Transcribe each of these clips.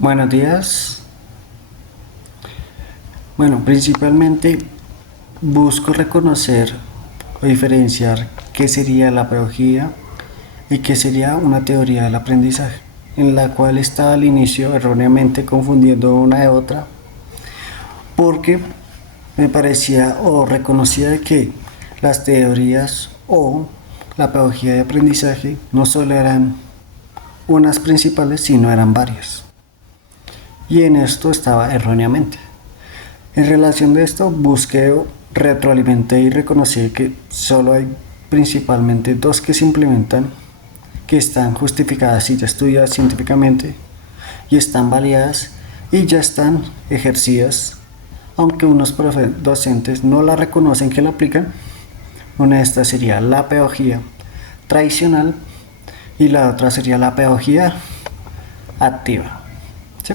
Buenos días. Bueno, principalmente busco reconocer o diferenciar qué sería la pedagogía y qué sería una teoría del aprendizaje, en la cual estaba al inicio erróneamente confundiendo una de otra, porque me parecía o reconocía que las teorías o la pedagogía de aprendizaje no solo eran unas principales, sino eran varias. Y en esto estaba erróneamente. En relación de esto, busqué, retroalimenté y reconocí que solo hay principalmente dos que se implementan, que están justificadas y ya estudiadas científicamente y están validadas y ya están ejercidas, aunque unos docentes no la reconocen que la aplican. Una de estas sería la pedagogía tradicional y la otra sería la pedagogía activa. ¿Sí?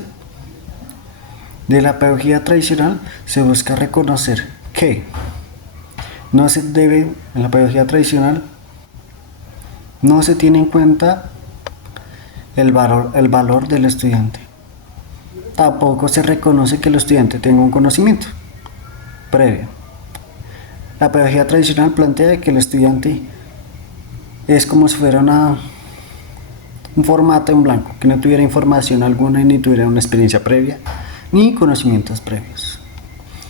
De la pedagogía tradicional se busca reconocer que no se debe, en la pedagogía tradicional, no se tiene en cuenta el valor del estudiante. Tampoco se reconoce que el estudiante tenga un conocimiento previo. La pedagogía tradicional plantea que el estudiante es como si fuera un formato en blanco, que no tuviera información alguna ni tuviera una experiencia previa ni conocimientos previos.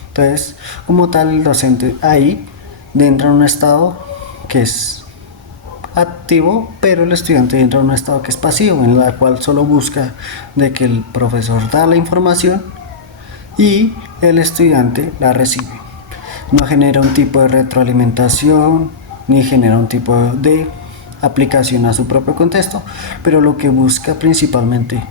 Entonces, como tal, el docente ahí entra en un estado que es activo, pero el estudiante entra en un estado que es pasivo, en la cual solo busca de que el profesor da la información y el estudiante la recibe. No genera un tipo de retroalimentación ni genera un tipo de aplicación a su propio contexto, pero lo que busca principalmente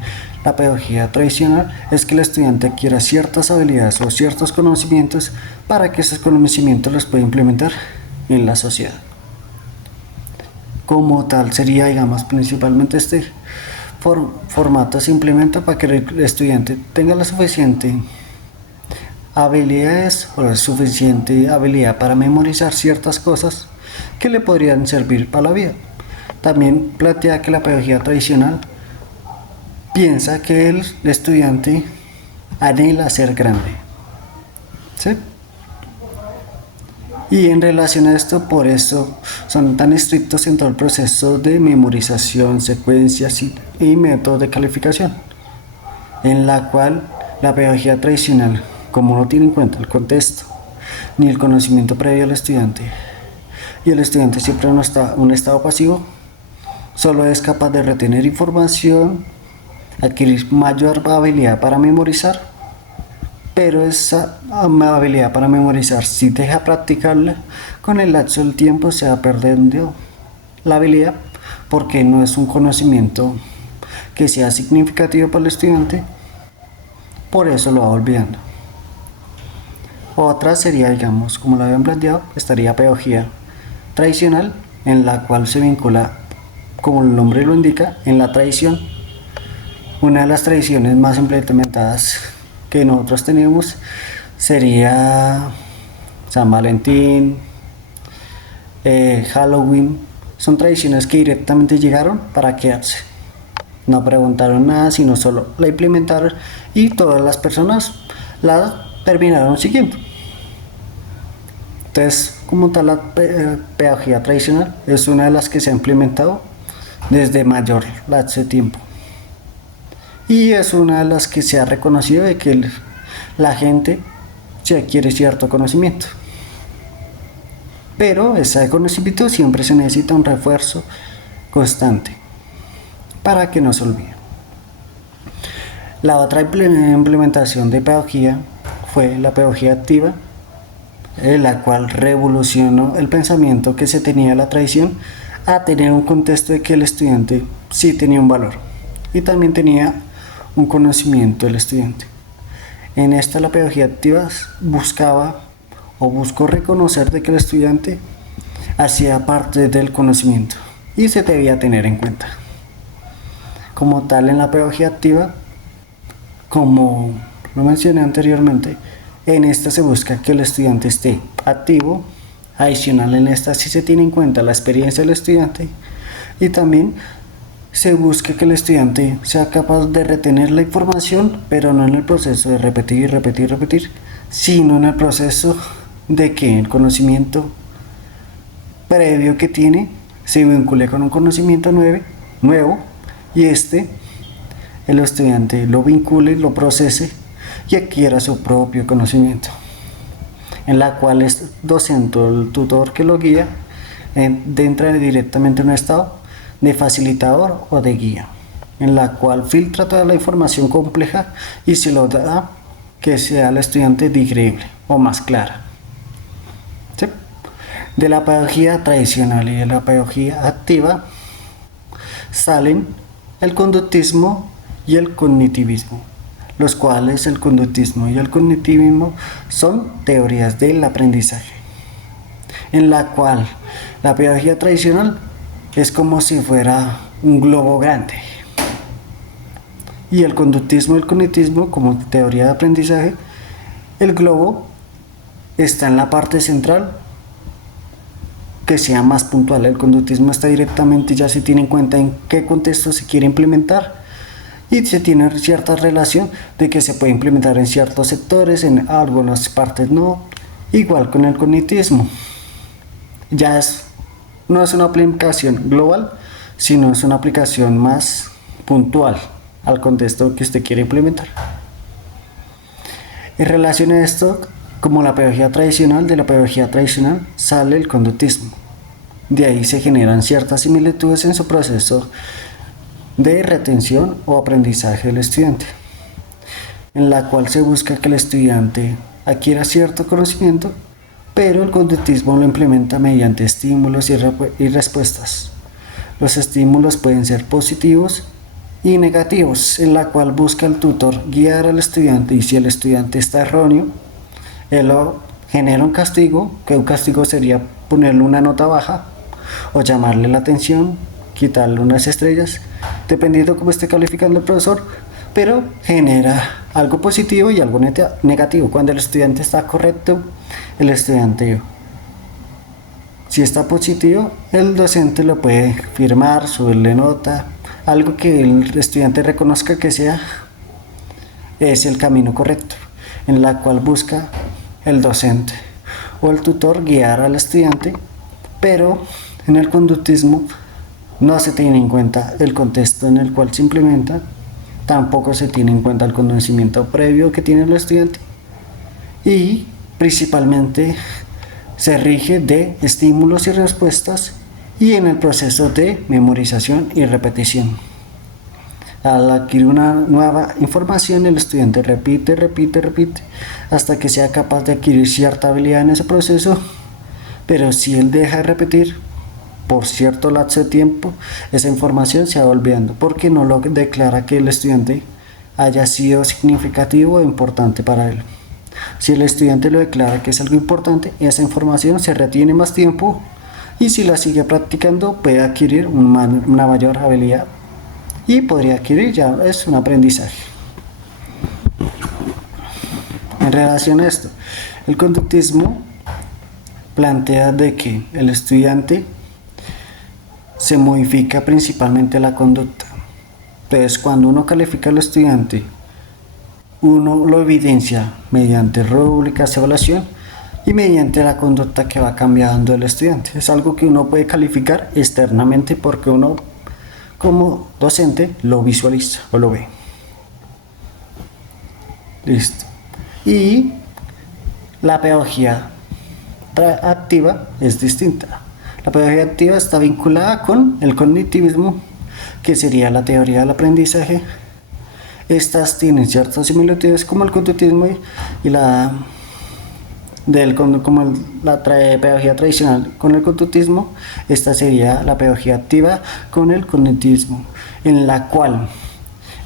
la pedagogía tradicional es que el estudiante adquiera ciertas habilidades o ciertos conocimientos para que esos conocimientos los pueda implementar en la sociedad. Como tal sería, digamos, principalmente este formato se implementa para que el estudiante tenga la suficiente habilidades o la suficiente habilidad para memorizar ciertas cosas que le podrían servir para la vida. También plantea que la pedagogía tradicional piensa que el estudiante anhela ser grande. ¿Sí? Y en relación a esto, por eso son tan estrictos en todo el proceso de memorización, secuencias y métodos de calificación, en la cual la pedagogía tradicional, como no tiene en cuenta el contexto ni el conocimiento previo al estudiante, y el estudiante siempre en un estado pasivo, solo es capaz de retener información, adquirir mayor habilidad para memorizar, pero esa habilidad para memorizar, si deja practicarla, con el lapso del tiempo se va perdiendo la habilidad, porque no es un conocimiento que sea significativo para el estudiante, por eso lo va olvidando. Otra sería, digamos, como lo habían planteado, estaría pedagogía tradicional, en la cual se vincula, como el nombre lo indica, en la tradición. Una de las tradiciones más implementadas que nosotros tenemos sería San Valentín, Halloween. Son tradiciones que directamente llegaron para quedarse. No preguntaron nada, sino solo la implementaron y todas las personas la terminaron siguiendo. Entonces, como tal, la pedagogía tradicional es una de las que se ha implementado desde mayor lapso de tiempo. Y es una de las que se ha reconocido de que la gente se adquiere cierto conocimiento. Pero ese conocimiento siempre se necesita un refuerzo constante para que no se olvide. La otra implementación de pedagogía fue la pedagogía activa, la cual revolucionó el pensamiento que se tenía en la tradición a tener un contexto de que el estudiante sí tenía un valor y también tenía un conocimiento del estudiante. En esta la pedagogía activa buscaba o buscó reconocer de que el estudiante hacía parte del conocimiento y se debía tener en cuenta. Como tal, en la pedagogía activa, como lo mencioné anteriormente, en esta se busca que el estudiante esté activo. Adicional, en esta sí se tiene en cuenta la experiencia del estudiante y también se busca que el estudiante sea capaz de retener la información, pero no en el proceso de repetir, repetir, repetir, sino en el proceso de que el conocimiento previo que tiene se vincule con un conocimiento nuevo y el estudiante lo vincule, lo procese y adquiera su propio conocimiento, en la cual el docente o el tutor que lo guía entra directamente en un estado de facilitador o de guía, en la cual filtra toda la información compleja y se lo da que sea al estudiante digerible o más clara. ¿Sí? De la pedagogía tradicional y de la pedagogía activa salen el conductismo y el cognitivismo, los cuales el conductismo y el cognitivismo son teorías del aprendizaje, en la cual la pedagogía tradicional es como si fuera un globo grande y el conductismo y el cognitismo como teoría de aprendizaje, el globo está en la parte central que sea más puntual. El conductismo está directamente, ya se tiene en cuenta en qué contexto se quiere implementar y se tiene cierta relación de que se puede implementar en ciertos sectores, en algunas partes no, igual con el cognitivismo. Ya no es una aplicación global, sino es una aplicación más puntual al contexto que usted quiere implementar. En relación a esto, como la pedagogía tradicional, de la pedagogía tradicional sale el conductismo. De ahí se generan ciertas similitudes en su proceso de retención o aprendizaje del estudiante, en la cual se busca que el estudiante adquiera cierto conocimiento, pero el conductismo lo implementa mediante estímulos y respuestas. Los estímulos pueden ser positivos y negativos, en la cual busca el tutor guiar al estudiante, y si el estudiante está erróneo, él lo genera un castigo, que un castigo sería ponerle una nota baja o llamarle la atención, quitarle unas estrellas, dependiendo cómo esté calificando el profesor, pero genera algo positivo y algo negativo. Cuando el estudiante está correcto, el estudiante, si está positivo, el docente lo puede firmar, subirle nota, algo que el estudiante reconozca que es el camino correcto, en la cual busca el docente o el tutor guiar al estudiante, pero en el conductismo no se tiene en cuenta el contexto en el cual se implementa, tampoco se tiene en cuenta el conocimiento previo que tiene el estudiante y principalmente se rige de estímulos y respuestas y en el proceso de memorización y repetición. Al adquirir una nueva información, el estudiante repite hasta que sea capaz de adquirir cierta habilidad en ese proceso, pero si él deja de repetir por cierto lapso de tiempo, esa información se va olvidando porque no lo declara que el estudiante haya sido significativo o importante para él. Si el estudiante lo declara que es algo importante, esa información se retiene más tiempo y si la sigue practicando puede adquirir una mayor habilidad y podría adquirir ya es un aprendizaje. En relación a esto, el conductismo plantea de que el estudiante se modifica principalmente la conducta. Entonces, cuando uno califica al estudiante, uno lo evidencia mediante rúbricas, evaluación y mediante la conducta que va cambiando el estudiante. Es algo que uno puede calificar externamente porque uno como docente lo visualiza o lo ve. Listo. Y la pedagogía activa es distinta. La pedagogía activa está vinculada con el cognitivismo, que sería la teoría del aprendizaje. Estas tienen ciertas similitudes como el conductismo y pedagogía tradicional con el conductismo. Esta sería la pedagogía activa con el cognitivismo, en la cual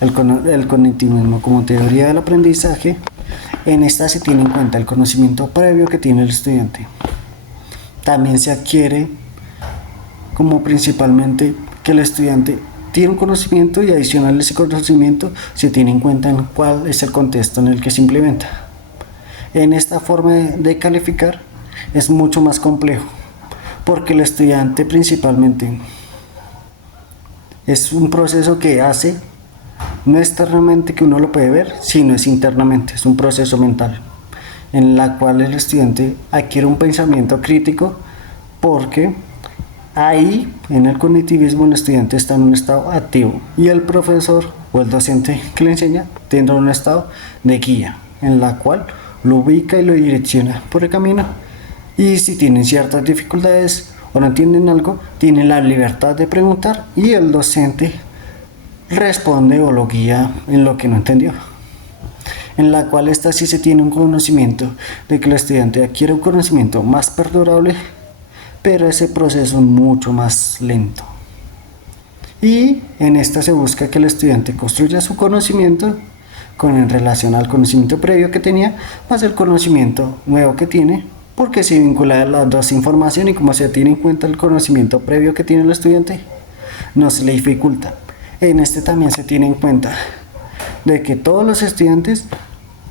el cognitivismo como teoría del aprendizaje, en esta se tiene en cuenta el conocimiento previo que tiene el estudiante. También se adquiere como principalmente que el estudiante tiene un conocimiento y adicional a ese conocimiento se tiene en cuenta en cuál es el contexto en el que se implementa. En esta forma de calificar es mucho más complejo porque el estudiante principalmente Es un proceso que hace no externamente que uno lo puede ver, sino es internamente, es un proceso mental en la cual el estudiante adquiere un pensamiento crítico porque ahí en el cognitivismo el estudiante está en un estado activo y el profesor o el docente que le enseña tendrá un estado de guía en la cual lo ubica y lo direcciona por el camino, y si tienen ciertas dificultades o no entienden algo, tienen la libertad de preguntar y el docente responde o lo guía en lo que no entendió, en la cual esta sí se tiene un conocimiento de que el estudiante adquiere un conocimiento más perdurable, pero ese proceso es mucho más lento. Y en esta se busca que el estudiante construya su conocimiento en relación al conocimiento previo que tenía, más el conocimiento nuevo que tiene, porque se vincula las dos informaciones y como se tiene en cuenta el conocimiento previo que tiene el estudiante, no se le dificulta. En este también se tiene en cuenta de que todos los estudiantes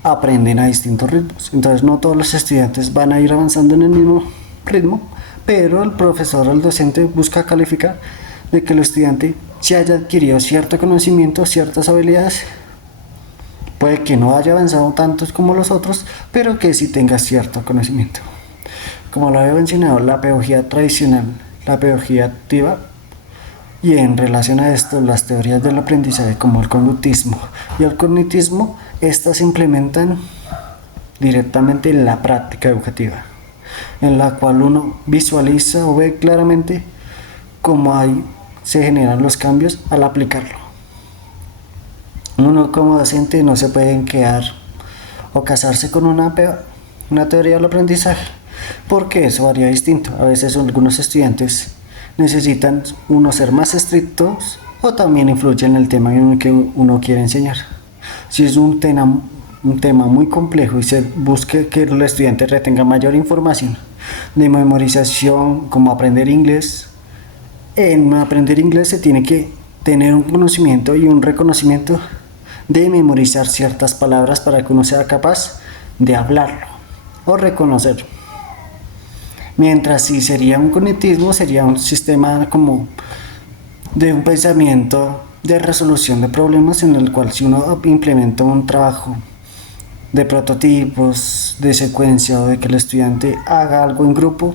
aprenden a distintos ritmos, entonces no todos los estudiantes van a ir avanzando en el mismo ritmo, pero el profesor o el docente busca calificar de que el estudiante si haya adquirido cierto conocimiento, ciertas habilidades, puede que no haya avanzado tantos como los otros, pero que sí tenga cierto conocimiento. Como lo había mencionado, la pedagogía tradicional, la pedagogía activa, y en relación a esto, las teorías del aprendizaje como el conductismo y el cognitismo, estas se implementan directamente en la práctica educativa, en la cual uno visualiza o ve claramente cómo ahí se generan los cambios al aplicarlo. Uno como docente no se puede quedar o casarse con una teoría del aprendizaje, porque eso varía distinto. A veces algunos estudiantes necesitan ser más estrictos o también influye en el tema en que uno quiere enseñar. Si es un tema muy complejo y se busca que el estudiante retenga mayor información de memorización, como aprender inglés, en aprender inglés se tiene que tener un conocimiento y un reconocimiento de memorizar ciertas palabras para que uno sea capaz de hablarlo o reconocerlo. Mientras si sería un cognitismo, sería un sistema como de un pensamiento de resolución de problemas en el cual si uno implementa un trabajo de prototipos, de secuencia o de que el estudiante haga algo en grupo,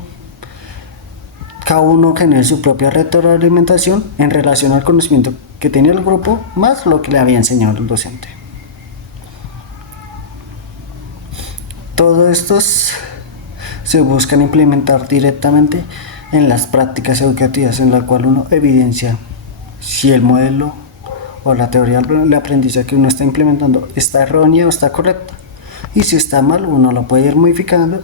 cada uno genere su propia retroalimentación en relación al conocimiento que tenía el grupo más lo que le había enseñado el docente. Todos estos se buscan implementar directamente en las prácticas educativas, en la cual uno evidencia si el modelo o la teoría del aprendizaje que uno está implementando está errónea o está correcta, y si está mal uno lo puede ir modificando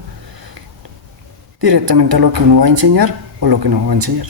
directamente a lo que uno va a enseñar o lo que no va a enseñar.